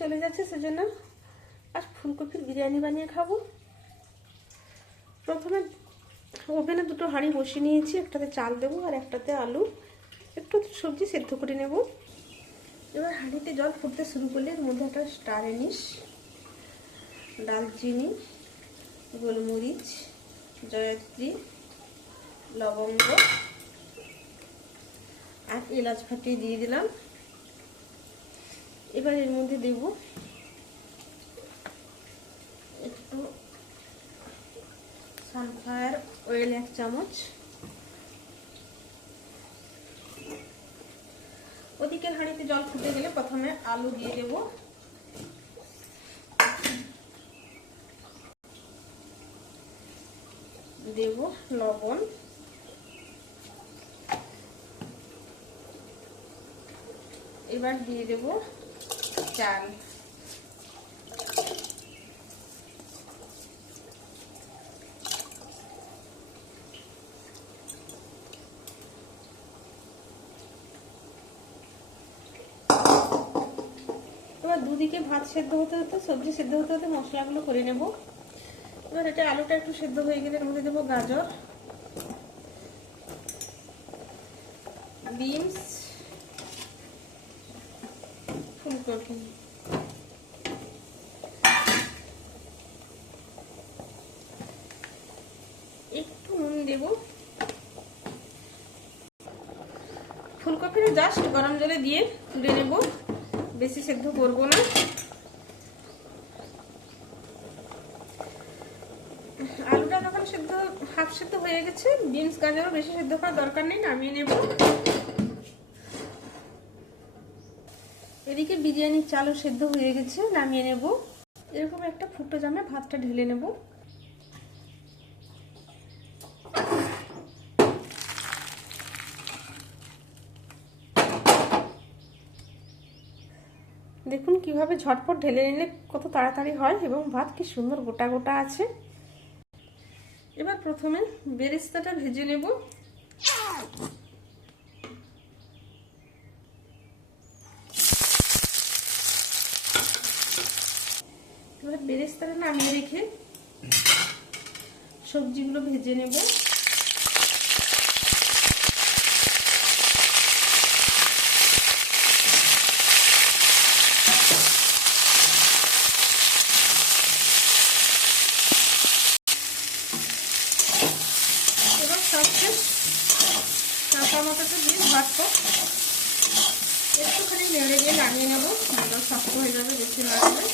চলে যাচ্ছে, সেজন্য আজ ফুলকপির বিরিয়ানি বানিয়ে খাবো। প্রথমে ওভেনে দুটো হাঁড়ি বসিয়ে নিয়েছি, একটাতে চাল দেবো আর একটাতে আলু, একটু সবজি সেদ্ধ করে নেব। এবার হাঁড়িতে জল ফুটতে শুরু করলে এর মধ্যে একটা স্টার এনিস, দালচিনি, গোলমরিচ, জয়ত্রী, লবঙ্গ আর এলাচ ফাটিয়ে দিয়ে দিলাম। এবার এর মধ্যে দেব একটু সানফ্লাওয়ার অয়েল 1 চামচ। ওদিকের হাঁড়িতে জল ফুটে গেলে প্রথমে আলু দিয়ে দেব, লবণ, এবার দিয়ে দেব চাল। এবার দুদিকে ভাত সেদ্ধ হতে হতে, সবজি সেদ্ধ হতে হতে মশলাগুলো করে নেব। এবার এটা আলুটা একটু সেদ্ধ হয়ে গেলে এর মধ্যে দেবো গাজর, বিনস, ফুলকপি, একটু নুন দেব। ফুলকপিটা জাস্ট গরম জলে দিয়ে তুলে নেব, বেশি সেদ্ধ করব না। আলুটা তখন সেদ্ধ, হাফ সেদ্ধ হয়ে গেছে। বিনস গাজরও বেশি সেদ্ধ করার দরকার নেই, নামিয়ে নেব। এদিকে বিরিয়ানির চালও সেদ্ধ হয়ে গেছে, নামিয়ে নেব। এরকম একটা ফুটো জামে ভাতটা ঢেলে নেব। দেখুন কিভাবে ঝটপট ঢেলে নিলে কত তাড়াতাড়ি হয় এবং ভাত কি সুন্দর গোটা গোটা আছে। এবার প্রথমে বেরেস্তাটা ভেজে নেব। এবার বেরেস্তাটা নামিয়ে রেখে সবজিগুলো ভেজে নেব। এবার সবচেয়ে কাঁচা লঙ্কাটা দিয়ে ভাতটা একটুখানি নেড়ে দিয়ে নামিয়ে নেব, নাহলে শক্ত হয়ে যাবে বেশি নাড়লে।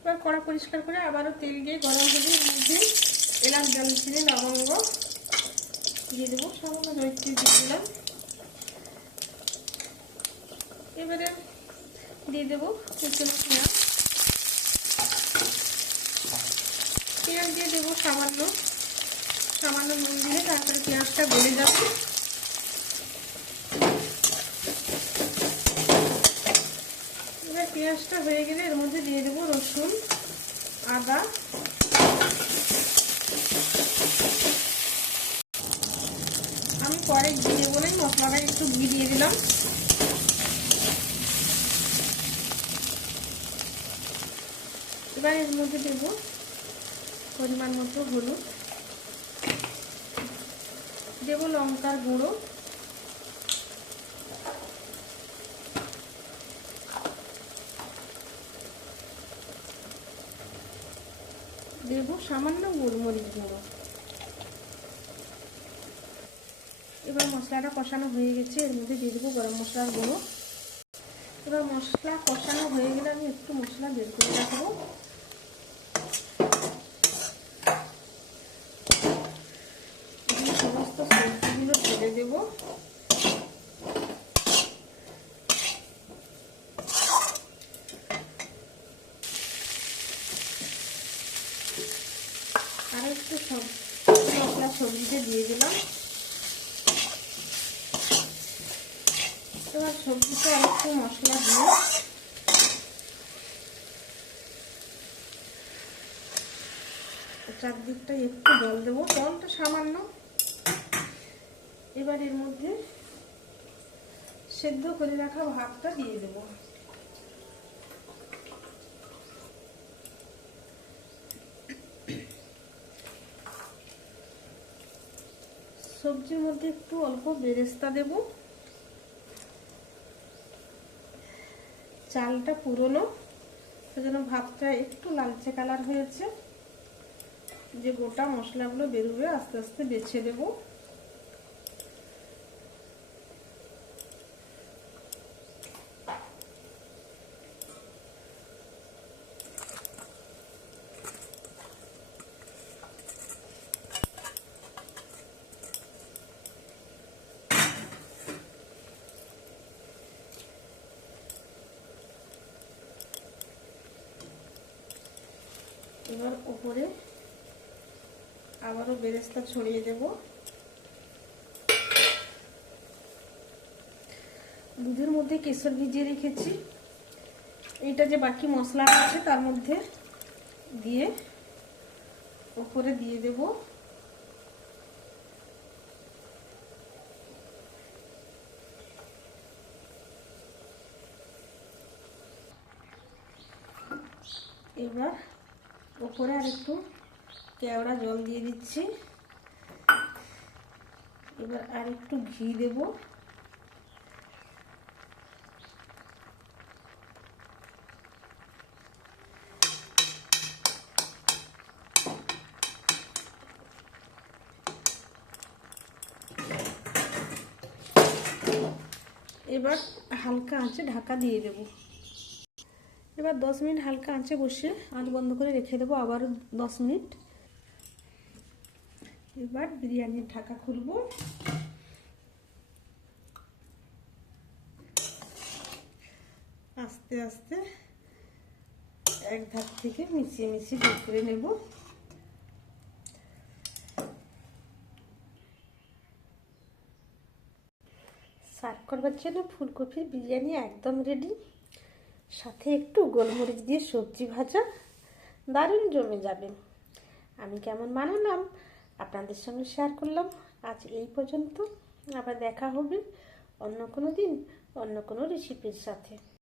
এবার কড়া পরিষ্কার করে আবারও তেল দিয়ে গরম হলে এর মধ্যে এলাচ, দারচিনি, লবঙ্গ দিয়ে দেবো, সামান্য জয়ত্রী দিয়ে দিলাম। এবারে দিয়ে দেবো কুচনো পেঁয়াজ, পেঁয়াজ দিয়ে দেবো সামান্য নুন দিলে তারপরে পেঁয়াজটা গলে যাবে। এবার পেঁয়াজটা হয়ে গেলে এর মধ্যে দিয়ে দেবো রসুন, আদা, আমি পরে ঘি দেবো না, মশলাটা একটু ঘি দিয়ে দিলাম। এবার এর মধ্যে দেবো পরিমাণ মতো হলুদ, দেবো লঙ্কার গুঁড়ো, দেবো সামান্য গোলমরিচ গুঁড়ো। এবার মশলাটা কষানো হয়ে গেছে, এর মধ্যে দিয়ে দেবো গরম মশলার গুঁড়ো। এবার মশলা কষানো হয়ে গেলে আমি একটু মশলা বের করে রাখবো। সমস্ত সবজিগুলো ঢেলে দেবো। আর একটু মশলা সবজিতে দিয়ে দিলাম। এবার সবজিতে আর একটু মশলা দিয়ে চারদিকটা একটু জল দেবো, জলটা সামান্য। এবার এর মধ্যে সেদ্ধ করে রাখা ভাতটা দিয়ে দেব। সবজির মধ্যে একটু অল্প বেরেস্তা দেব। চালটা পুরনো, সেজন্য ভাতটা একটু লালচে কালার হয়েছে। যে গোটা মশলাগুলো বেরোবে আস্তে আস্তে বেছে দেব। এবার উপরে আবারও বেরেস্তা ছড়িয়ে দেব। দুধের মধ্যে কেশর ভিজিয়ে রেখেছি। এইটা যে বাকি মশলাটা আছে তার মধ্যে দিয়ে উপরে দিয়ে দেব। এবার উপরে আর একটু কেওড়া জল দিয়ে দিচ্ছি। এবার আর একটু ঘি দেব। এবার হালকা আঁচে ঢাকা দিয়ে দেব। এবার 10 মিনিট হালকা আঁচে বসে আঁচ বন্ধ করে রেখে দেবো আবারও 10 মিনিট। এবার বিরিয়ানির ঢাকা খুলবো। আস্তে আস্তে এক ধার থেকে মিশিয়ে মিশিয়ে বের করে নেব। সার্ভ করবার জন্য ফুলকপির বিরিয়ানি একদম রেডি। সাথে একটু গোলমরিচ দিয়ে সবজি ভাজা, দারুণ জমে যাবে। আমি কেমন বানালাম আপনাদের সঙ্গে শেয়ার করলাম। আজ এই পর্যন্ত, আবার দেখা হবে অন্য কোনো দিন অন্য কোনো রেসিপির সাথে।